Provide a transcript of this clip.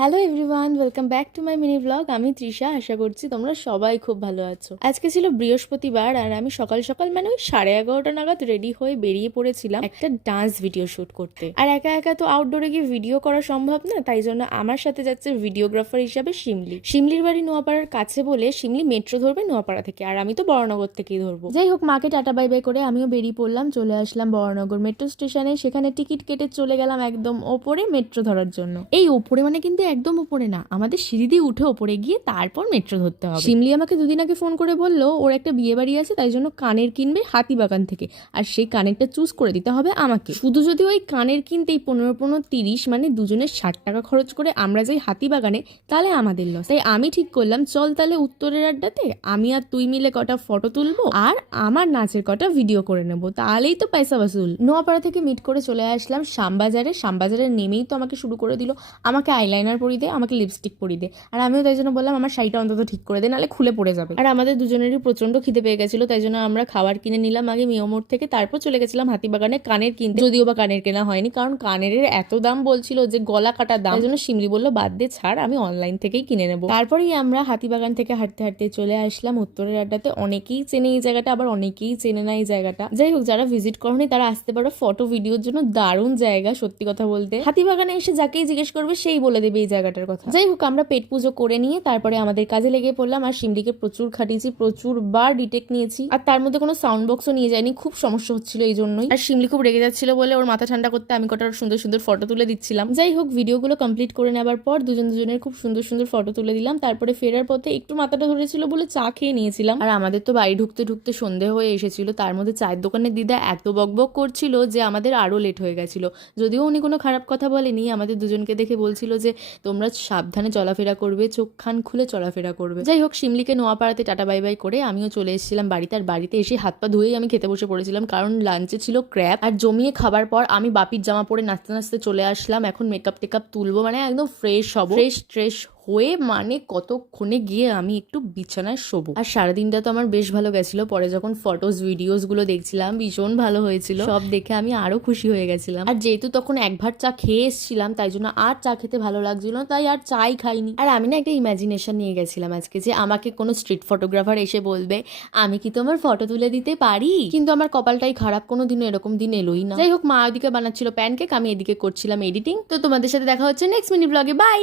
Hello everyone, welcome back to my mini blog. আমি তৃষা। আশা করছি তোমরা সবাই খুব ভালো আছো। আজকে ছিল বৃহস্পতিবার আর আমি সকাল সকাল মানে ওই 11:30 নাগাদ রেডি হয়ে বেরিয়ে পড়েছিলাম একটা ডান্স ভিডিও শুট করতে। আর একা একা তো আউটডোরে গিয়ে ভিডিও করা সম্ভব না, তাই জন্য আমার সাথে যাচ্ছে ভিডিওগ্রাফার হিসাবে শিমলির বাড়ি নোয়াপাড়ার কাছে বলে শিমলি মেট্রো ধরবে নোয়াপাড়া থেকে, আর আমি তো বড়নগর থেকেই ধরবো। যাই হোক, মাকে টাটা বাই বাই করে আমিও বেরিয়ে পড়লাম। চলে আসলাম বড়নগর মেট্রো স্টেশনে। সেখানে টিকিট কেটে চলে গেলাম একদম ওপরে মেট্রো ধরার জন্য। এই ওপরে মানে কিন্তু একদম উপরে না, আমাদের সিঁড়ি দিয়ে উঠে ওপরে গিয়ে তারপর মেট্রো ধরতে হবে। শিমলি আমাকে দুদিন আগে ফোন করে বললো ওর একটা বিয়ে বাড়ি আছে, তাই জন্য কানের কিনবে হাতিবাগান থেকে, আর সেই কানেরটা চুজ করে দিতে হবে আমাকে। শুধু যদি ওই কানের কিনতেই 15-30 মানে দুজনের 60 টাকা খরচ করে আমরা যাই হাতিবাগানে, তাহলে আমাদের লস। তাই আমি ঠিক করলাম চল তাহলে উত্তরের আড্ডাতে আমি আর তুই মিলে কটা ফটো তুলবো আর আমার নাচের কটা ভিডিও করে নেবো, তাহলেই তো পয়সা বাসুল। নোয়াপাড়া থেকে মিট করে চলে আসলাম শ্যামবাজারে নেমেই তো আমাকে শুরু করে দিল আমাকে আইলাইনার পরিয়ে দে, আমাকে লিপস্টিক পরিয়ে দে। আর আমিও তাই জন্য বললাম আমার শাড়িটা অন্তত ঠিক করে দে, নাহলে খুলে পড়ে যাবে। আর আমাদের দুজনেরই প্রচন্ড খিদে পেয়ে গেছিল, তাই জন্য আমরা খাবার কিনে নিলাম আগে মিয়ামোড় থেকে, তারপর চলে গেছিলাম হাতিবাগানে কানের কিনতে। যদিও বা কানের কেনা হয়নি, কারণ কানের এত দাম বলছিল যে গলা কাটা দাম, তাই জন্য শিমলি বললো বাদ দে ছাড়, আমি অনলাইন থেকেই কিনে নেবো। তারপরেই আমরা হাতিবাগান থেকে হাঁটতে হাঁটতে চলে আসলাম উত্তরের আড্ডাতে। অনেকেই চেনে এই জায়গাটা, আবার অনেকেই চেনে না এই জায়গাটা। যাই হোক, যারা ভিজিট করনি তারা আসতে পারো, ফটো ভিডিওর জন্য দারুণ জায়গা। সত্যি কথা বলতে হাতিবাগানে এসে যাকেই জিজ্ঞেস করবে সেই বলে দেবে এই জায়গাটার কথা। যাই হোক, আমরা পেট পুজো করে নিয়ে তারপরে আমাদের কাজে লেগে পড়লাম। আর শিমলিকে প্রচুর খাটিয়েছি, প্রচুর বার ডিটেক্ট নিয়েছি, আর তার মধ্যে কোনো সাউন্ড বক্সও নিয়ে যায়নি, খুব সমস্যা হচ্ছিল এই জন্যই। আর শিমলি খুব রেগে যাচ্ছিল বলে ওর মাথা ঠান্ডা করতে আমি কটা সুন্দর সুন্দর ফটো তুলে দিচ্ছিলাম। যাই হোক, ভিডিওগুলো কমপ্লিট করে নেবার পর দুজনের খুব সুন্দর সুন্দর ফটো তুলে দিলাম। তারপরে ফেরার পথে একটু মাথাটা ধরেছিল বলে চা খেয়ে নিয়েছিলাম। আর আমাদের তো বাড়ি ঢুকতে ঢুকতে সন্ধে হয়ে এসেছিল। তার মধ্যে চায়ের দোকানের দিদা এত বকবক করছিল যে আমাদের আরো লেট হয়ে গেছিল। যদিও উনি কোনো খারাপ কথা বলেনি, আমাদের দুজনকে দেখে বলছিল যে তোমরা সাবধানে চলাফেরা করবে, চোখ খান খুলে চলাফেরা করবে। যাই হোক, শিমলিকে নোয়াপাড়াতে টাটা বাই বাই করে আমিও চলে এসেছিলাম বাড়িতে। আর বাড়িতে এসে হাত পা ধুয়েই আমি খেতে বসে পড়েছিলাম, কারণ লাঞ্চে ছিল ক্র্যাব। আর জমিয়ে খাবার পর আমি বাপির জামা পরে নাচতে নাচতে চলে আসলাম। এখন মেকআপ টেকআপ তুলবো, মানে একদম ফ্রেশ হবো, ফ্রেশ হয়ে মানে কতক্ষণে গিয়ে আমি একটু বিছানায় শোবো। আর সারাদিনটা তো আমার বেশ ভালো গেছিল। পরে যখন ফটোস ভিডিওস গুলো দেখছিলাম ভীষণ ভালো হয়েছিল, সব দেখে আমি আরো খুশি হয়ে গেছিলাম। আর যেহেতু তখন এক ভাত চা খেয়ে এসেছিলাম, তাই জন্য আর চা খেতে ভালো লাগছিল না, তাই আর চাই খাইনি। আর আমি না একটা ইমাজিনেশন নিয়ে গেছিলাম আজকে, যে আমাকে কোনো স্ট্রিট ফটোগ্রাফার এসে বলবে আমি কি তোমার ফটো তুলে দিতে পারি, কিন্তু আমার কপালটাই খারাপ, কোনো দিনও এরকম দিন এলোই না। যাই হোক, মা ওদিকে বানাচ্ছিল প্যানকেক, আমি এদিকে করছিলাম এডিটিং। তো তোমাদের সাথে দেখা হচ্ছে নেক্সট মিনি ব্লগে। বাই।